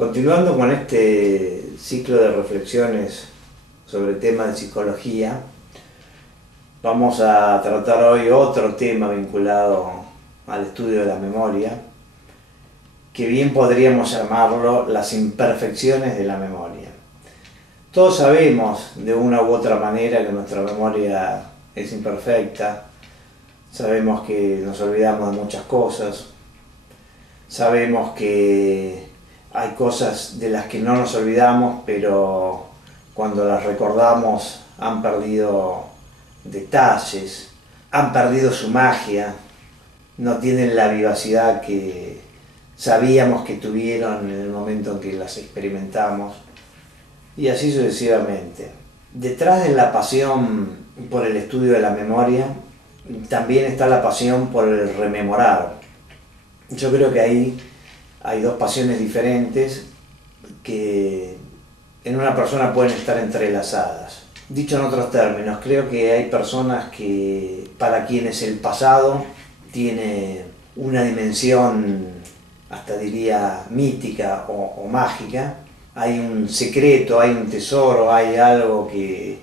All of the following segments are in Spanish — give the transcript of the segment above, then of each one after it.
Continuando con este ciclo de reflexiones sobre temas de psicología, vamos a tratar hoy otro tema vinculado al estudio de la memoria, que bien podríamos llamarlo las imperfecciones de la memoria. Todos sabemos de una u otra manera que nuestra memoria es imperfecta, sabemos que nos olvidamos de muchas cosas, sabemos que hay cosas de las que no nos olvidamos, pero cuando las recordamos han perdido detalles, han perdido su magia, no tienen la vivacidad que sabíamos que tuvieron en el momento en que las experimentamos, y así sucesivamente. Detrás de la pasión por el estudio de la memoria, también está la pasión por el rememorar. Yo creo que ahí hay dos pasiones diferentes que en una persona pueden estar entrelazadas. Dicho en otros términos, creo que hay personas para quienes el pasado tiene una dimensión, hasta diría mítica o mágica. Hay un secreto, hay un tesoro, hay algo que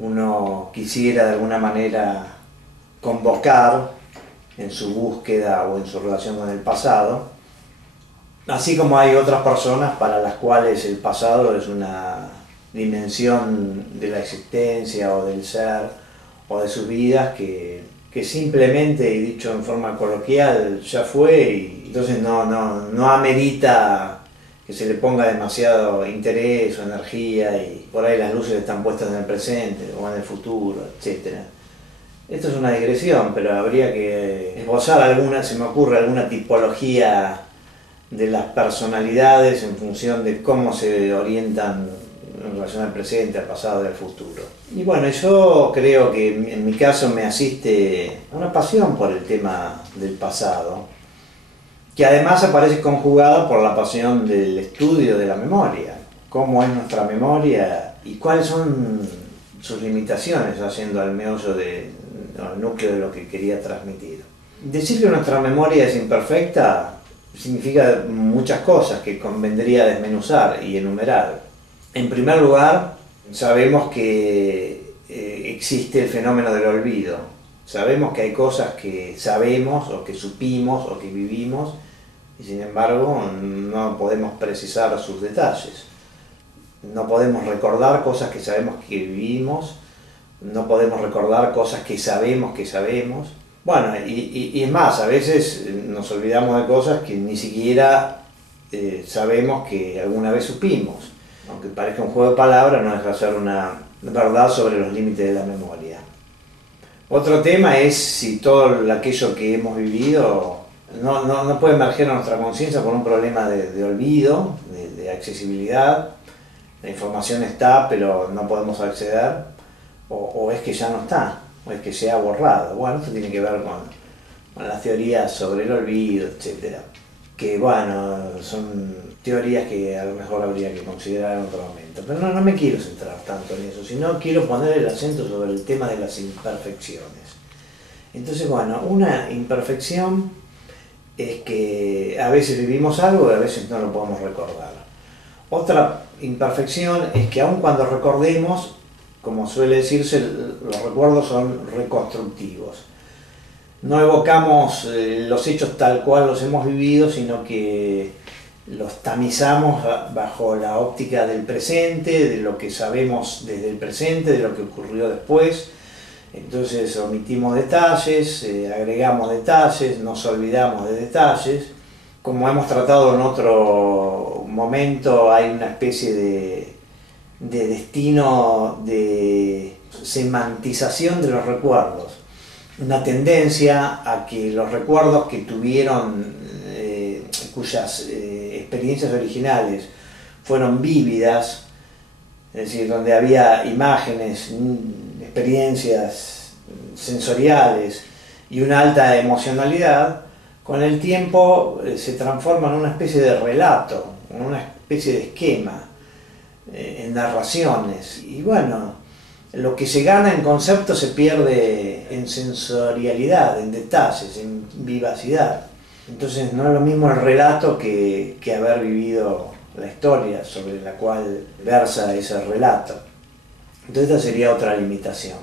uno quisiera de alguna manera convocar en su búsqueda o en su relación con el pasado. Así como hay otras personas para las cuales el pasado es una dimensión de la existencia o del ser o de sus vidas que simplemente, y dicho en forma coloquial, ya fue, y entonces no amerita que se le ponga demasiado interés o energía, y por ahí las luces están puestas en el presente o en el futuro, etc. Esto es una digresión, pero habría que esbozar se me ocurre alguna tipología de las personalidades en función de cómo se orientan en relación al presente, al pasado y al futuro. Y bueno, yo creo que en mi caso me asiste una pasión por el tema del pasado, que además aparece conjugada por la pasión del estudio de la memoria. Cómo es nuestra memoria y cuáles son sus limitaciones, haciendo al meollo al núcleo de lo que quería transmitir. Decir que nuestra memoria es imperfecta significa muchas cosas que convendría desmenuzar y enumerar. En primer lugar, sabemos que existe el fenómeno del olvido. Sabemos que hay cosas que sabemos o que supimos o que vivimos, y sin embargo no podemos precisar sus detalles. No podemos recordar cosas que sabemos que vivimos, no podemos recordar cosas que sabemos que sabemos. Bueno, y es más, a veces nos olvidamos de cosas que ni siquiera sabemos que alguna vez supimos. Aunque parezca un juego de palabras, no deja de ser una verdad sobre los límites de la memoria. Otro tema es si todo aquello que hemos vivido no puede emerger a nuestra conciencia por un problema de olvido, de accesibilidad. La información está, pero no podemos acceder, o es que ya no está, o es que se ha borrado. Bueno, esto tiene que ver con las teorías sobre el olvido, etc. Que bueno, son teorías que a lo mejor habría que considerar en otro momento. Pero no me quiero centrar tanto en eso, sino quiero poner el acento sobre el tema de las imperfecciones. Entonces, bueno, una imperfección es que a veces vivimos algo y a veces no lo podemos recordar. Otra imperfección es que aun cuando recordemos, como suele decirse, los recuerdos son reconstructivos. No evocamos los hechos tal cual los hemos vivido, sino que los tamizamos bajo la óptica del presente, de lo que sabemos desde el presente, de lo que ocurrió después. Entonces omitimos detalles, agregamos detalles, nos olvidamos de detalles. Como hemos tratado en otro momento, hay una especie de destino de semantización de los recuerdos. Una tendencia a que los recuerdos que tuvieron, cuyas experiencias originales fueron vívidas, es decir, donde había imágenes, experiencias sensoriales y una alta emocionalidad, con el tiempo se transforma en una especie de relato, en una especie de esquema, en narraciones. Y bueno, lo que se gana en concepto se pierde en sensorialidad, en detalles, en vivacidad. Entonces no es lo mismo el relato que haber vivido la historia sobre la cual versa ese relato. Entonces esta sería otra limitación.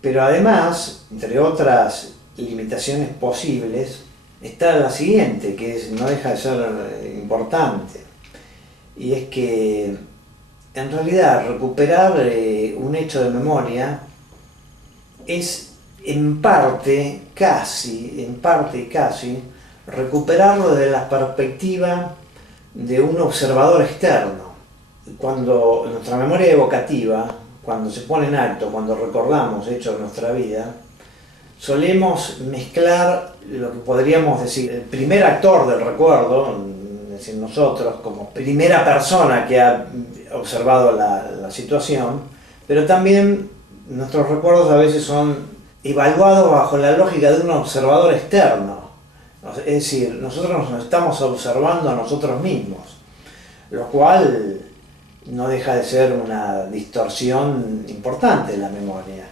Pero además, entre otras limitaciones posibles, está la siguiente, que no deja de ser importante, y es que en realidad recuperar un hecho de memoria es en parte casi, recuperarlo desde la perspectiva de un observador externo. Cuando nuestra memoria evocativa, cuando se pone en alto, cuando recordamos hechos de nuestra vida, solemos mezclar lo que podríamos decir el primer actor del recuerdo, es decir, nosotros como primera persona que ha observado la situación, pero también nuestros recuerdos a veces son evaluados bajo la lógica de un observador externo. Es decir, nosotros nos estamos observando a nosotros mismos, lo cual no deja de ser una distorsión importante de la memoria.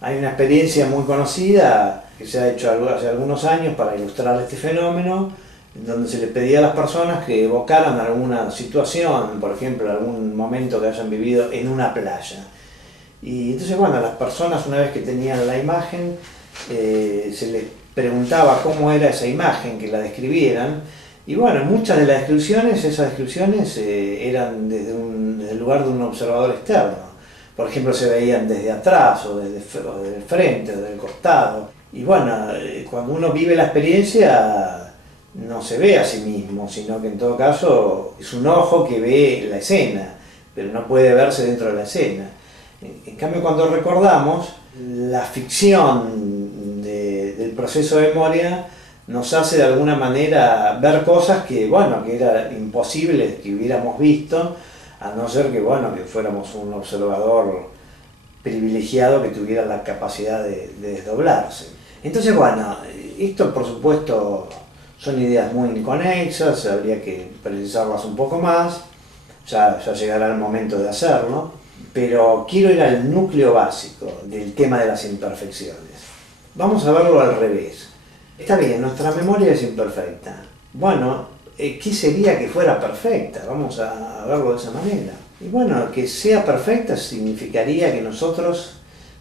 Hay una experiencia muy conocida que se ha hecho hace algunos años para ilustrar este fenómeno, en donde se les pedía a las personas que evocaran alguna situación, por ejemplo, algún momento que hayan vivido en una playa. Y entonces, bueno, las personas, una vez que tenían la imagen, se les preguntaba cómo era esa imagen, que la describieran. Y bueno, muchas de las descripciones, esas descripciones eran desde el lugar de un observador externo. Por ejemplo, se veían desde atrás, o desde el frente, o desde el costado. Y bueno, cuando uno vive la experiencia, no se ve a sí mismo, sino que en todo caso es un ojo que ve la escena, pero no puede verse dentro de la escena. En cambio, cuando recordamos, la ficción del proceso de memoria nos hace de alguna manera ver cosas que, bueno, que era imposible que hubiéramos visto, a no ser que, bueno, que fuéramos un observador privilegiado que tuviera la capacidad de desdoblarse. Entonces, bueno, esto por supuesto son ideas muy inconexas, habría que precisarlas un poco más, ya llegará el momento de hacerlo, pero quiero ir al núcleo básico del tema de las imperfecciones. Vamos a verlo al revés. Está bien, nuestra memoria es imperfecta. Bueno, ¿qué sería que fuera perfecta? Vamos a verlo de esa manera. Y bueno, que sea perfecta significaría que nosotros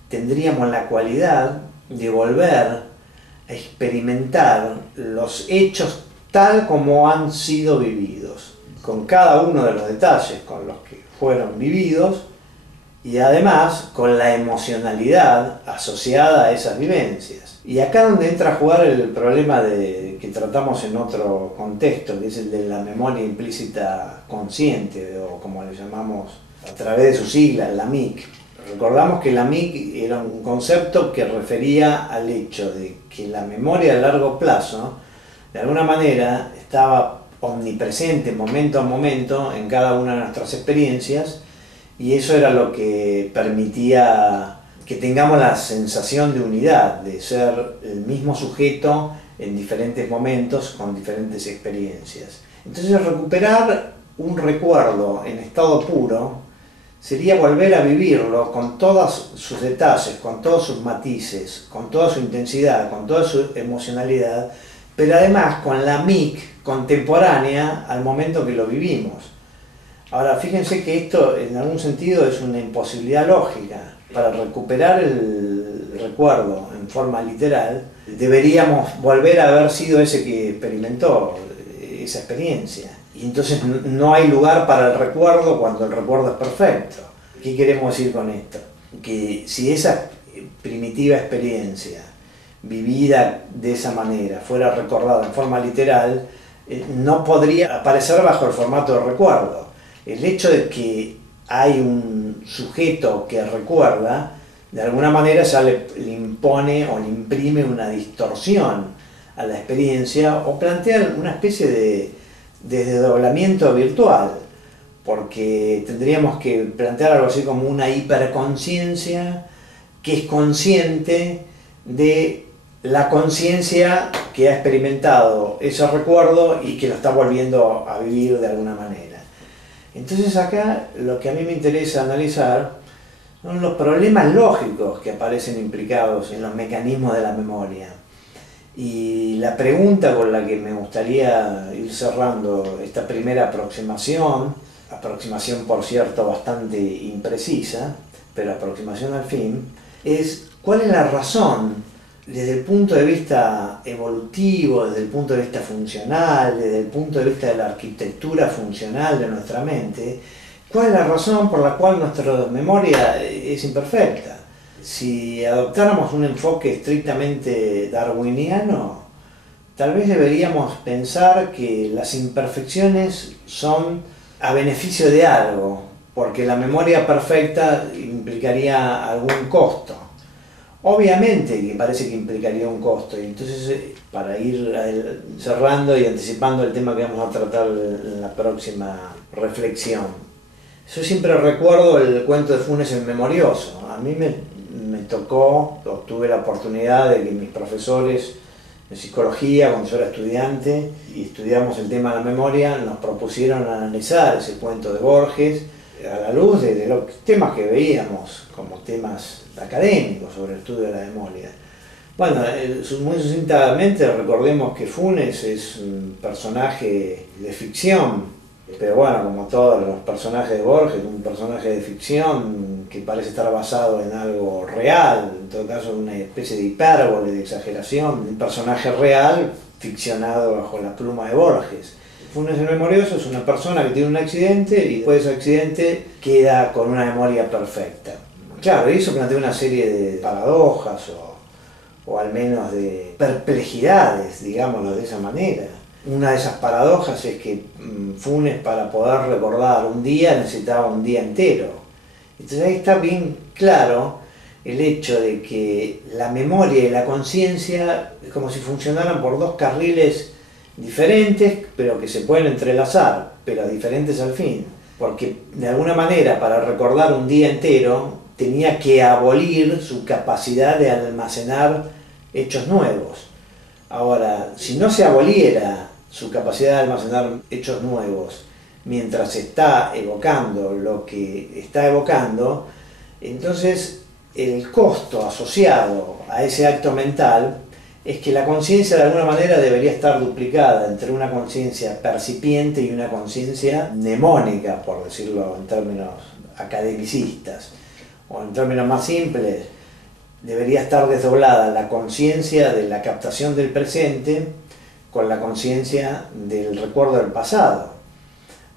tendríamos la cualidad de volver a experimentar los hechos tal como han sido vividos, con cada uno de los detalles con los que fueron vividos, y además con la emocionalidad asociada a esas vivencias. Y acá donde entra a jugar el problema que tratamos en otro contexto, que es el de la memoria implícita consciente, o como le llamamos a través de sus siglas, la MIC. Recordamos que la MIC era un concepto que refería al hecho de que la memoria a largo plazo, de alguna manera, estaba omnipresente momento a momento en cada una de nuestras experiencias, y eso era lo que permitía que tengamos la sensación de unidad, de ser el mismo sujeto en diferentes momentos, con diferentes experiencias. Entonces, recuperar un recuerdo en estado puro sería volver a vivirlo con todos sus detalles, con todos sus matices, con toda su intensidad, con toda su emocionalidad, pero además con la MIC contemporánea al momento que lo vivimos. Ahora, fíjense que esto en algún sentido es una imposibilidad lógica. Para recuperar el recuerdo en forma literal, deberíamos volver a haber sido ese que experimentó esa experiencia. Y entonces no hay lugar para el recuerdo cuando el recuerdo es perfecto. ¿Qué queremos decir con esto? Que si esa primitiva experiencia vivida de esa manera fuera recordada en forma literal, no podría aparecer bajo el formato de recuerdo. El hecho de que hay un sujeto que recuerda, de alguna manera ya le impone o le imprime una distorsión a la experiencia, o plantea una especie de desdoblamiento virtual, porque tendríamos que plantear algo así como una hiperconciencia que es consciente de la conciencia que ha experimentado ese recuerdo y que lo está volviendo a vivir de alguna manera. Entonces acá lo que a mí me interesa analizar son los problemas lógicos que aparecen implicados en los mecanismos de la memoria. Y la pregunta con la que me gustaría ir cerrando esta primera aproximación por cierto bastante imprecisa, pero aproximación al fin, es ¿cuál es la razón desde el punto de vista evolutivo, desde el punto de vista funcional, desde el punto de vista de la arquitectura funcional de nuestra mente? ¿Cuál es la razón por la cual nuestra memoria es imperfecta? Si adoptáramos un enfoque estrictamente darwiniano, tal vez deberíamos pensar que las imperfecciones son a beneficio de algo, porque la memoria perfecta implicaría algún costo. Obviamente que parece que implicaría un costo, y entonces para ir cerrando y anticipando el tema que vamos a tratar en la próxima reflexión, yo siempre recuerdo el cuento de Funes el Memorioso. A mí me tocó, tuve la oportunidad de que mis profesores de psicología, cuando yo era estudiante y estudiamos el tema de la memoria, nos propusieron analizar ese cuento de Borges a la luz de los temas que veíamos como temas académicos sobre el estudio de la memoria. Bueno, muy sucintamente recordemos que Funes es un personaje de ficción, pero bueno, como todos los personajes de Borges, un personaje de ficción que parece estar basado en algo real, en todo caso una especie de hipérbole, de exageración, un personaje real ficcionado bajo la pluma de Borges. Funes el Memorioso es una persona que tiene un accidente y después de ese accidente queda con una memoria perfecta. Claro, eso plantea una serie de paradojas o al menos de perplejidades, digámoslo de esa manera. Una de esas paradojas es que Funes, para poder recordar un día, necesitaba un día entero. Entonces ahí está bien claro el hecho de que la memoria y la conciencia es como si funcionaran por dos carriles diferentes, pero que se pueden entrelazar, pero diferentes al fin. Porque de alguna manera, para recordar un día entero, tenía que abolir su capacidad de almacenar hechos nuevos. Ahora, si no se aboliera su capacidad de almacenar hechos nuevos mientras está evocando lo que está evocando, entonces el costo asociado a ese acto mental es que la conciencia de alguna manera debería estar duplicada entre una conciencia percipiente y una conciencia mnemónica, por decirlo en términos academicistas, o en términos más simples, debería estar desdoblada la conciencia de la captación del presente con la conciencia del recuerdo del pasado.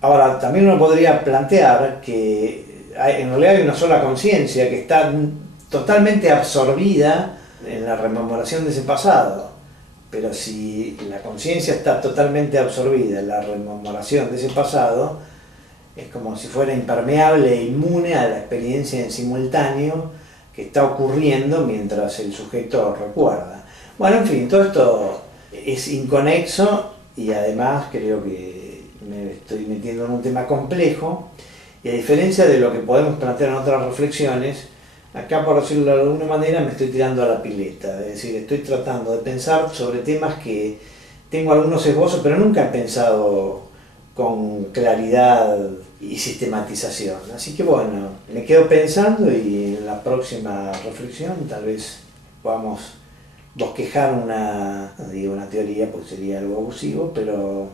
Ahora, también uno podría plantear que en realidad hay una sola conciencia que está totalmente absorbida en la rememoración de ese pasado. Pero si la conciencia está totalmente absorbida en la rememoración de ese pasado, es como si fuera impermeable e inmune a la experiencia en simultáneo que está ocurriendo mientras el sujeto recuerda. Bueno, en fin, todo esto es inconexo y además creo que me estoy metiendo en un tema complejo, y a diferencia de lo que podemos plantear en otras reflexiones, acá, por decirlo de alguna manera, me estoy tirando a la pileta, es decir, estoy tratando de pensar sobre temas que tengo algunos esbozos, pero nunca he pensado con claridad y sistematización. Así que bueno, me quedo pensando y en la próxima reflexión tal vez podamos bosquejar no digo una teoría porque sería algo abusivo, pero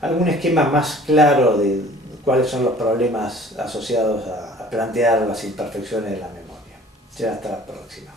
algún esquema más claro de cuáles son los problemas asociados a plantear las imperfecciones de la memoria. Ya hasta la próxima.